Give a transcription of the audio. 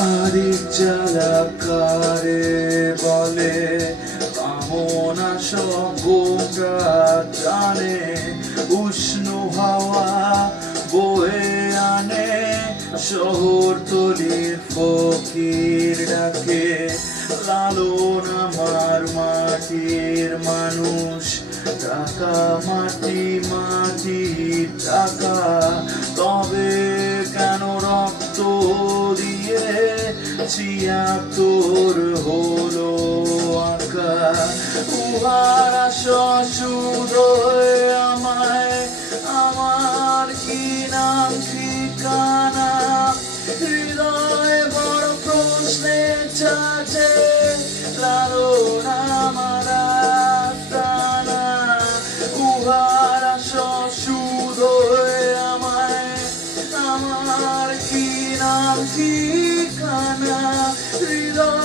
আদিক জ্বালাকারে বলে কামনা সভ্যটা জানে উষ্ণ হাওয়া বয়ে আনে শহরতলির ফকির ডাকে লালন আমার মাটির মানুষ টাকা মাটি মাটির টাকা তবে কেন রক্ত দিয়ে ৭৬ হলো আঁকা উহারা সশুদয় আমায় আমার কি নাম ঠিকানা হৃদয় বড় প্রশ্নে চাচে লালন আমার আস্তানা উহারা সশুদয় আমায় আমার কি নাম ঠিকানা হৃদয়